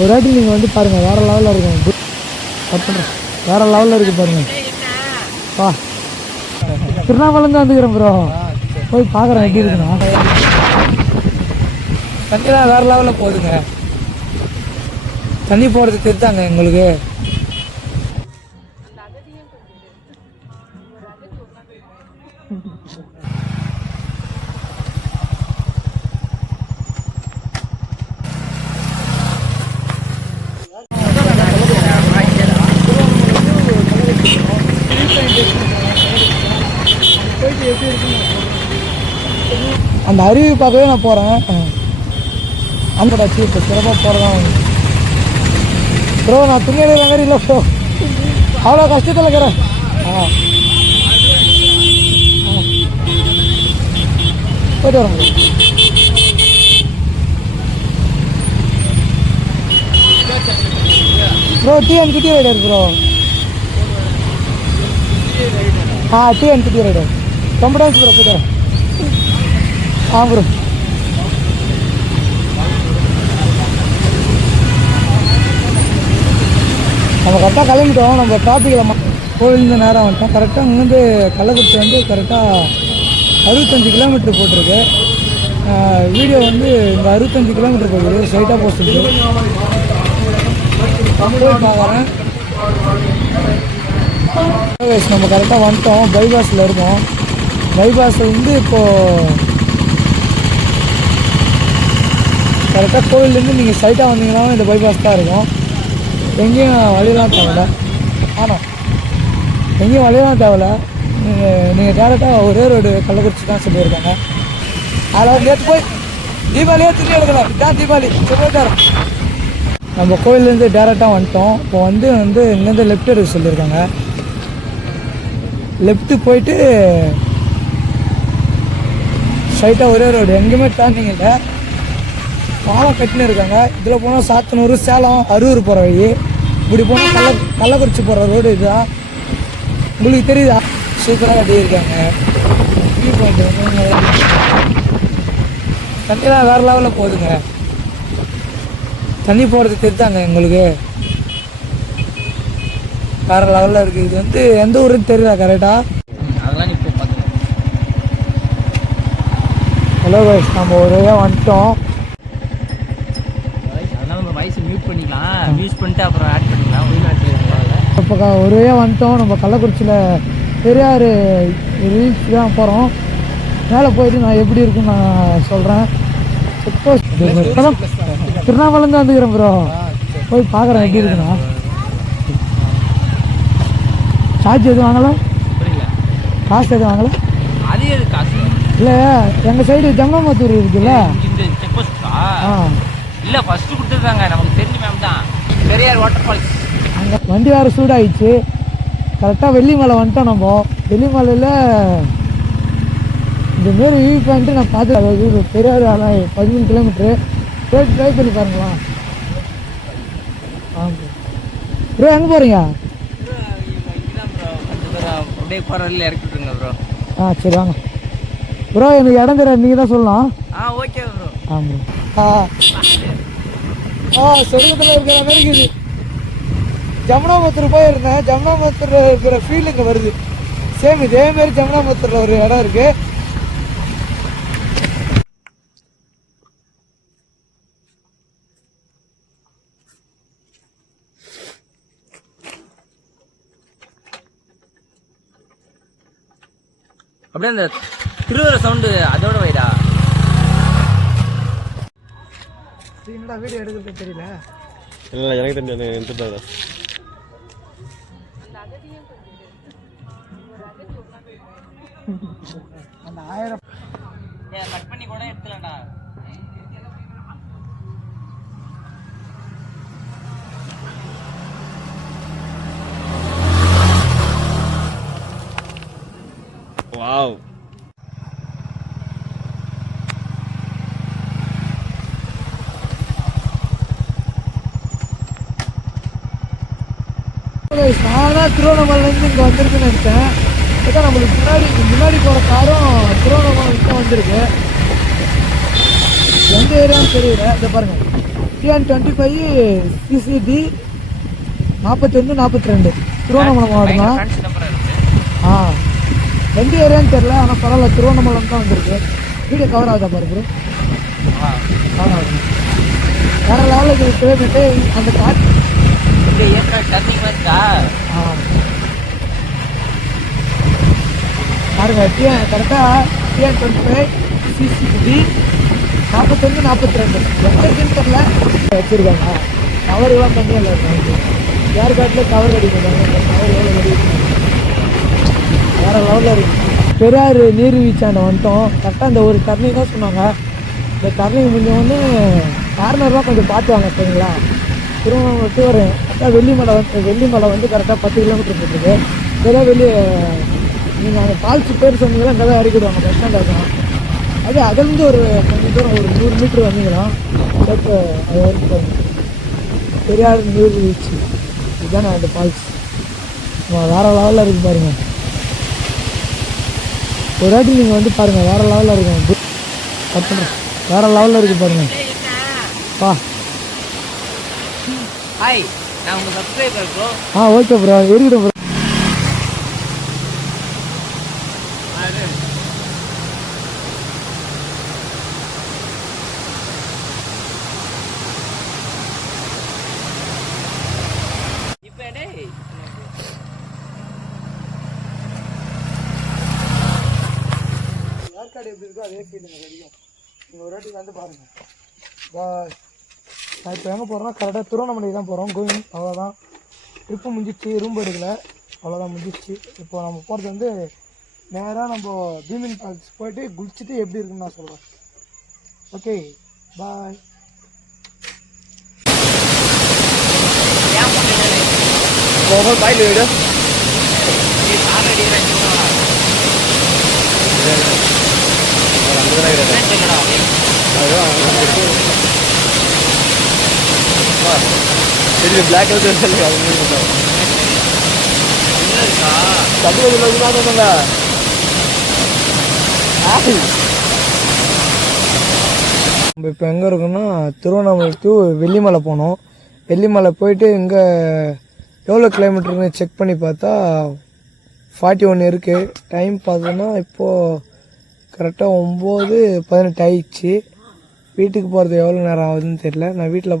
ஒரு வாட்டி நீங்கள் வந்து பாருங்கள் வேறு லெவலில் இருக்கும். பண்ணுறேன் வேறு லெவலில் இருக்குது பாருங்கள் வா. திருவண்ணாமலேருந்து வந்துக்கிறேன் ப்ரோ போய் பார்க்குறேன் எப்படி இருக்குண்ணா தண்ணிலாம் வேறு லெவலில் போகுதுங்க. தண்ணி போகிறது தெரிஞ்சாங்க எங்களுக்கு. அந்த அருவி பார்க்கவே நான் போகிறேன் அந்த ஆச்சு இப்போ சிறப்பாக போகிறதா ப்ரோ நான் துணி எடுக்கிற மாதிரி இல்லை ப்ரோ அவ்வளோ கஷ்டத்தில் இருக்கிறேன். ஆ. போயிட்டு bro. ப்ரோ டிஎன்கிட்டி ரைடர் ப்ரோ ஆ டிஎன்கிட்டி ரைடர் ரொம்ப டைம்ஸ் ப்ரோ போயிட்டு வரேன். ஆ ப்ரோ நம்ம கரெக்டாக கிளம்பிட்டோம் நம்ம டிராஃபிக்கில் கோவிலேருந்து நேரம் வந்துட்டோம். கரெக்டாக இங்கேருந்து கள்ளக்குறிச்சி வந்து கரெக்டாக அறுபத்தஞ்சு கிலோமீட்டர் போட்டிருக்கு. வீடியோ வந்து இந்த அறுபத்தஞ்சு கிலோமீட்டர் போகுது. ஸ்ட்ரைட்டாக போஸ்ட்டு போய் பார்க்குறேன். நம்ம கரெக்டாக வந்துட்டோம். பைபாஸில் இருக்கோம். பைபாஸ் வந்து இப்போது கரெக்டாக கோவிலேருந்து நீங்கள் ஸ்ட்ரைட்டாக வந்தீங்கன்னா இந்த பைபாஸ் தான் இருக்கும். எங்கேயும் வழியெல்லாம் தேவையில்ல. ஆனால் எங்கேயும் வழியெல்லாம் தேவையில்ல. நீங்கள் நீங்கள் டேரெக்டாக ஒரே ரோடு கள்ளக்குறிச்சி தான் சொல்லியிருக்காங்க. அதில் நேற்று போய் தீபாவளியே திரும்பி எடுக்கலாம் இதுதான் தீபாவளி. சொல்லிட்டாரு நம்ம கோயிலேருந்து டேரெக்டாக வந்துட்டோம். இப்போ வந்து வந்து இங்கேருந்து லெஃப்ட் எடுக்க சொல்லியிருக்காங்க. லெஃப்ட்டு போயிட்டு ஸ்ட்ரைட்டாக ஒரே ரோடு எங்கேயுமே டேர்னிங் இல்லை. பாலம் கட்டின்னு இருக்காங்க. இதில் போனால் சாத்தனூர் சேலம் அரூர் போகிற வழி. இப்படி போனால் கள்ள கள்ளக்குறிச்சி போகிற ரோடு இதுதான். உங்களுக்கு தெரியுதா? சூப்பராக கட்டியிருக்காங்க. வியூ பாயிண்ட் வந்து தண்ணிலாம் வேறு லெவலில் போகுதுங்க. தண்ணி போகிறது தெரித்தாங்க எங்களுக்கு. வேறு லெவலில் இருக்குது இது வந்து எந்த ஊருன்னு தெரியல கரெக்டாக ஹலோ நம்ம ஒரு வந்துட்டோம் பண்ணிக்கலாம். யூஸ் பண்ணிட்டு அப்புறம் ஆட் பண்ணிக்கலாம். உள்நாட்டில் இருக்கிறதால இப்போ ஒரு வழியாக வந்துட்டோம். நம்ம கள்ளக்குறிச்சியில் பெரியார் ரீச் தான் போகிறோம் மேலே போயிட்டு நான் எப்படி இருக்குன்னு நான் சொல்கிறேன் சப்போஸ் திருவண்ணாமலேருந்து வந்துக்கிறேன் ப்ரோ போய் பார்க்குறேன் எப்படி இருக்குண்ணா சார்ஜ் எதுவும் வாங்கலை? புரியல. காசு எதுவும் வாங்கலை? அது எது காசு? இல்லை எங்கள் சைடு ஜங்கமாத்தூர் இருக்குல்ல. இந்த செக் போஸ்டா ஆ. இல்லை ஃபர்ஸ்ட் கொடுத்துருக்காங்க நமக்கு தான். பெரியார் வாட்டர் ஃபால்ஸ் அங்கே வண்டி வேறு சூடாயிடுச்சு. கரெக்டாக வெள்ளிமலை வந்துட்டோம் நம்ம. வெள்ளிமலையில் இந்த மாரி வியூ பாயிண்ட்டு நான் பார்த்து அதாவது பெரியார் ஆனால் பதிமூணு கிலோமீட்ரு போயிட்டு ட்ரை பண்ணி பாருங்களா ஆமாம் ப்ரோ எங்கே போகிறீங்க இதுதான் ப்ரோ அப்படியே ஆ சரி வாங்க. ப்ரோ எனக்கு இடம் தெரியாது நீங்கள் தான் சொல்லலாம் ஆ ஓகே ப்ரோ ஆமாம் ஆ. ஆ சொர்க்கத்தில் இருக்கிற மாதிரி இருக்குது. ஜமுனாபுத்தூர் போயிருந்தேன் ஜமுனாபத்தூரில் இருக்கிற ஃபீல் இங்கே வருது. சேம் இதே மாதிரி ஒரு இடம் இருக்கு. அப்படியே அந்த திருவர சவுண்டு அதோட வைடா என்னடா வீடியோ எடுக்கிறது தெரியல? இல்லை எனக்கு தெரிஞ்சு எடுத்துட்டாங்க. அந்த ஆயிரம் கட் பண்ணி கூட எடுத்துலடா வாவ். நான் தான் திருவண்ணாமலைலேருந்து இங்கே வந்திருக்குன்னு நினச்சேன். இதான் நம்மளுக்கு முன்னாடி முன்னாடி போகிற காரும் திருவண்ணாமலைக்கு தான் வந்திருக்கு. எந்த ஏரியான்னு தெரியல. இதை பாருங்க. டிஎன் டுவெண்ட்டி ஃபைவ் சிசிடி நாற்பத்தொன்று நாற்பத்தி ரெண்டு திருவண்ணாமலை மாவட்டம் தான் ஆ எந்த ஏரியான்னு தெரில ஆனால் பரவாயில்ல. திருவண்ணாமலை தான் வந்திருக்கு. வீடியோ கவர் ஆகுதா பாரு ப்ரோ ஆ. கவர் ஆகுது வேறு லெவலில் கிலோமீட்டர் அந்த காற்று இப்படி ஏற்கனவே டர்னிங் வந்துட்டா பாருங்க டிஎன் கரெக்டாக டிஎன் டுவெண்ட்டி ஃபைவ் சிசிடி நாற்பத்தொன்று நாற்பத்தி ரெண்டு எந்த இருக்குன்னு தெரில வச்சுருக்காங்க. கவர்லாம் கம்மியாக இருக்காங்க யார் காட்டில் கவர் கடிக்கிறாங்க கவர் எவ்வளோ கடிக்கிறாங்க வேறு லெவலில் இருக்கு. பெரியார் நீர்வீழ்ச்சியாண்ட வந்துட்டோம். கரெக்டாக அந்த ஒரு டர்னிங் தான் சொன்னாங்க. இந்த டர்னிங் முடிஞ்சவொடனே கார்னர்லாம் கொஞ்சம் பார்த்து வாங்க சரிங்களா? திரும்ப விட்டு ஒரு வெள்ளிமலை வந்து வெள்ளிமலை வந்து கரெக்டாக பத்து கிலோமீட்டர் போட்டுருக்கு. இதெல்லாம் வெளியே நீங்கள் அந்த பால்ச்சி பேர் சொன்னீங்களா இங்கே தான் இறக்கிடுவாங்க பஸ் ஸ்டாண்ட் இருக்கும் அது அதுலேருந்து ஒரு கொஞ்சம் தூரம் ஒரு நூறு மீட்ரு வந்தீங்கன்னா சேர்த்து அது வரைக்கும் பெரியார் நீர்வீழ்ச்சி இதுதானே அந்த ஃபால்ஸ் வேறு லெவலில் இருக்கு பாருங்க. ஒரு வாட்டி நீங்கள் வந்து பாருங்கள் வேறு லெவலில் இருக்கும் கட் பண்ணுறேன் வேறு லெவலில் இருக்குது பாருங்க. பா ஹாய் நான் உங்க சப்ஸ்கிரைபர் ப்ரோ ஆ ஓகே ப்ரோ இருக்கட்டும் ப்ரோ. இப்போ டேய் ஏற்காடு எப்படி இருக்கோ அதே ஃபீல் எனக்கு கிடைக்கும் நீங்கள் ஒரு வாட்டி வந்து பாருங்கள் பாய் நான் இப்போ எங்கே போகிறோம்னா கரெக்டாக திருவண்ணாமலை தான் போகிறோம் கோயிங் அவ்வளோதான் ட்ரிப்பு முடிஞ்சிச்சு ரூம் எடுக்கல. அவ்வளோதான் முடிஞ்சிச்சு. இப்போ நம்ம போகிறது வந்து நேராக நம்ம பீமின் ஃபால்ஸ் போயிட்டு குளிச்சுட்டு எப்படி இருக்குன்னு நான் சொல்கிறேன் ஓகே பாய். ஏன் பண்ணுறேன் மொபைல் பாயில் ஆல்ரெடி சரி பிளாக் கலர் இருக்கா தமிழ் சொன்னாங்க நம்ம இப்போ எங்கே இருக்கோம்னா திருவண்ணாமலை டு வெள்ளிமலை போனோம். வெள்ளிமலை போயிட்டு இங்கே எவ்வளோ கிலோமீட்டர்னு செக் பண்ணி பார்த்தா ஃபார்ட்டி ஒன் இருக்குது டைம் பார்த்தோன்னா இப்போது கரெக்டாக ஒம்பது பதினெட்டு ஆயிடுச்சு. வீட்டுக்கு போகிறது எவ்வளோ நேரம் ஆகுதுன்னு தெரியல. நான் வீட்டில்